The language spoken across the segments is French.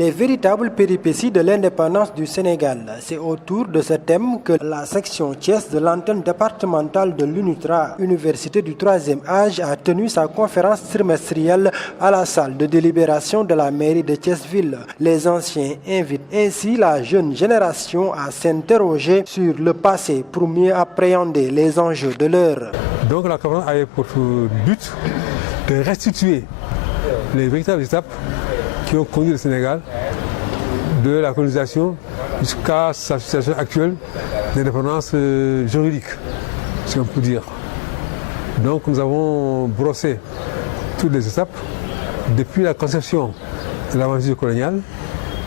Les véritables péripéties de l'indépendance du Sénégal. C'est autour de ce thème que la section Thiès de l'antenne départementale de l'UNUTRA, Université du Troisième Âge, a tenu sa conférence trimestrielle à la salle de délibération de la mairie de Thiès-Ville. Les anciens invitent ainsi la jeune génération à s'interroger sur le passé pour mieux appréhender les enjeux de l'heure. Donc la conférence avait pour but de restituer les véritables étapes qui ont conduit le Sénégal de la colonisation jusqu'à sa situation actuelle d'indépendance juridique, si on peut dire. Donc nous avons brossé toutes les étapes, depuis la conception de l'aventure coloniale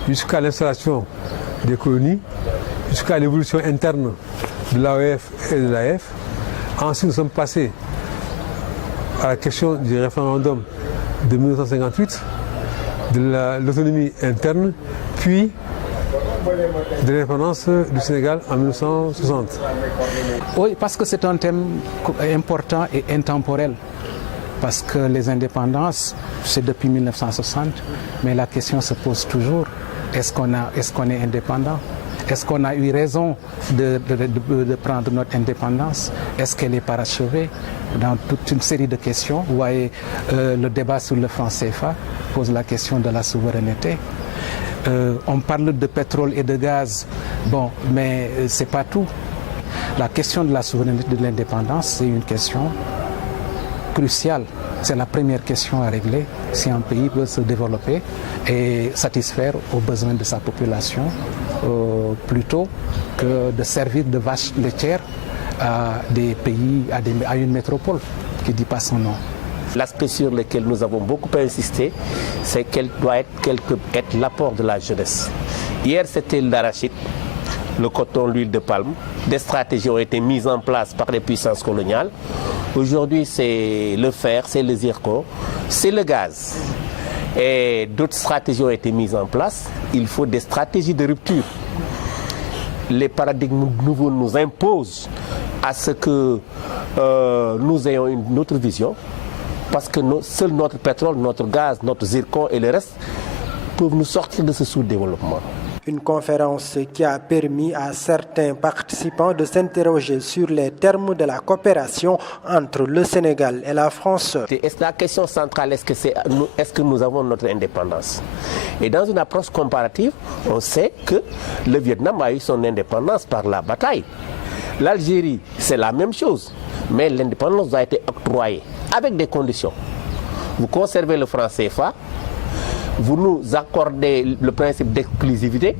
jusqu'à l'installation des colonies, jusqu'à l'évolution interne de l'AOF et de l'AF. Ensuite nous sommes passés à la question du référendum de 1958, de l'autonomie interne, puis de l'indépendance du Sénégal en 1960. Oui, parce que c'est un thème important et intemporel. Parce que les indépendances, c'est depuis 1960, mais la question se pose toujours, est-ce qu'on est indépendant? Est-ce qu'on a eu raison de prendre notre indépendance? Est-ce qu'elle est parachevée? Dans toute une série de questions, vous voyez, le débat sur le franc CFA pose la question de la souveraineté. On parle de pétrole et de gaz, bon, mais c'est pas tout. La question de la souveraineté de l'indépendance, c'est une question cruciale. C'est la première question à régler si un pays veut se développer et satisfaire aux besoins de sa population plutôt que de servir de vache laitière à des pays, à une métropole qui ne dit pas son nom. L'aspect sur lequel nous avons beaucoup insisté, c'est qu'elle doit être l'apport de la jeunesse. Hier, c'était l'arachide, le coton, l'huile de palme. Des stratégies ont été mises en place par les puissances coloniales. Aujourd'hui, c'est le fer, c'est le zircon, c'est le gaz. Et d'autres stratégies ont été mises en place. Il faut des stratégies de rupture. Les paradigmes nouveaux nous imposent à ce que nous ayons une autre vision, parce que seul notre pétrole, notre gaz, notre zircon et le reste peuvent nous sortir de ce sous-développement. Une conférence qui a permis à certains participants de s'interroger sur les termes de la coopération entre le Sénégal et la France. La question centrale, est-ce que nous avons notre indépendance? Et dans une approche comparative, on sait que le Vietnam a eu son indépendance par la bataille. L'Algérie, c'est la même chose, mais l'indépendance a été octroyée avec des conditions. Vous conservez le franc CFA, vous nous accordez le principe d'exclusivité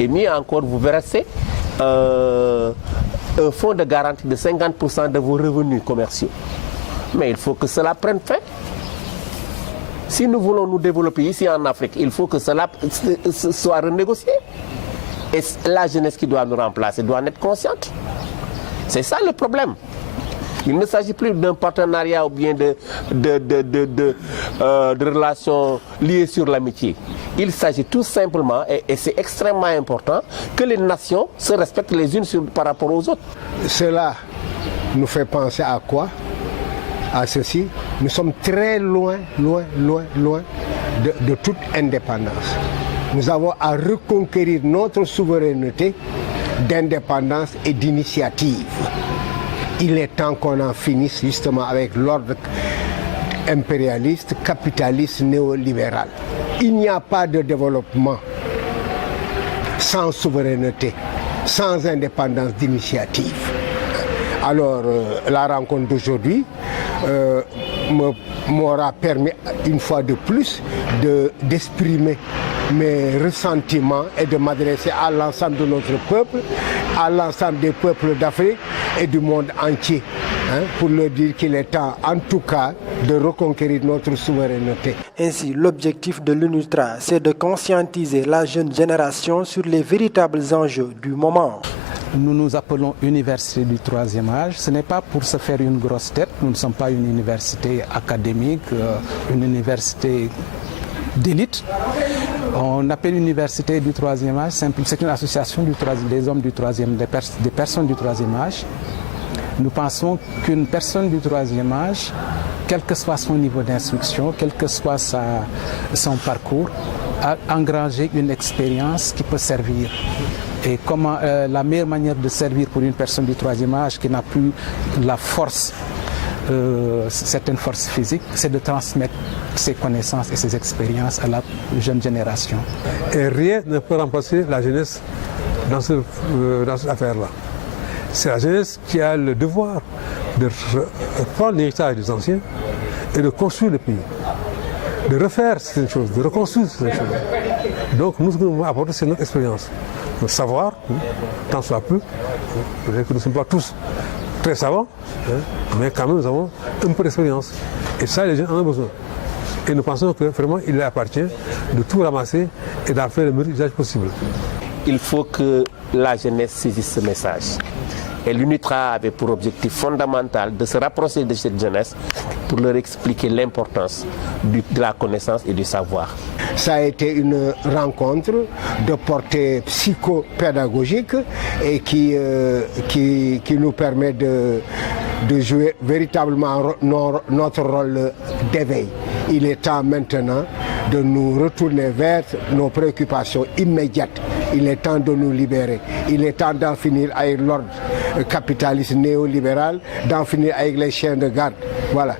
et mieux encore, vous versez un fonds de garantie de 50% de vos revenus commerciaux. Mais il faut que cela prenne fin. Si nous voulons nous développer ici en Afrique, il faut que cela soit renégocié. Et la jeunesse qui doit nous remplacer doit en être consciente. C'est ça le problème. Il ne s'agit plus d'un partenariat ou bien de relations liées sur l'amitié. Il s'agit tout simplement, et c'est extrêmement important, que les nations se respectent les unes par rapport aux autres. Cela nous fait penser à quoi? À ceci. Nous sommes très loin de toute indépendance. Nous avons à reconquérir notre souveraineté d'indépendance et d'initiative. Il est temps qu'on en finisse justement avec l'ordre impérialiste, capitaliste, néolibéral. Il n'y a pas de développement sans souveraineté, sans indépendance d'initiative. Alors la rencontre d'aujourd'hui m'aura permis une fois de plus d'exprimer mes ressentiments et de m'adresser à l'ensemble de notre peuple, à l'ensemble des peuples d'Afrique et du monde entier, pour leur dire qu'il est temps, en tout cas, de reconquérir notre souveraineté. Ainsi, l'objectif de l'UNUTRA, c'est de conscientiser la jeune génération sur les véritables enjeux du moment. Nous nous appelons Université du Troisième Âge. Ce n'est pas pour se faire une grosse tête. Nous ne sommes pas une université académique, une université d'élite. On appelle l'Université du Troisième Âge, c'est une association des hommes du troisième, des personnes du Troisième Âge. Nous pensons qu'une personne du Troisième Âge, quel que soit son niveau d'instruction, quel que soit son parcours, engranger une expérience qui peut servir. Et comment la meilleure manière de servir pour une personne du troisième âge qui n'a plus la force, certaines forces physiques, c'est de transmettre ses connaissances et ses expériences à la jeune génération. Et rien ne peut remplacer la jeunesse dans cette affaire-là. C'est la jeunesse qui a le devoir de prendre l'héritage des anciens et de construire le pays, de refaire certaines choses, de reconstruire certaines choses. Donc nous, ce que nous pouvons apporter, c'est notre expérience, notre savoir, tant soit peu. Peut-être que nous ne sommes pas tous très savants, mais quand même nous avons un peu d'expérience. Et ça, les gens en ont besoin. Et nous pensons que vraiment il leur appartient de tout ramasser et d'en faire le meilleur usage possible. Il faut que la jeunesse saisisse ce message. Et l'UNITRA avait pour objectif fondamental de se rapprocher de cette jeunesse pour leur expliquer l'importance de la connaissance et du savoir. Ça a été une rencontre de portée psychopédagogique et qui nous permet de jouer véritablement notre rôle d'éveil. Il est temps maintenant de nous retourner vers nos préoccupations immédiates. Il est temps de nous libérer. Il est temps d'en finir avec l'ordre capitaliste néolibéral, d'en finir avec les chiens de garde. Voilà.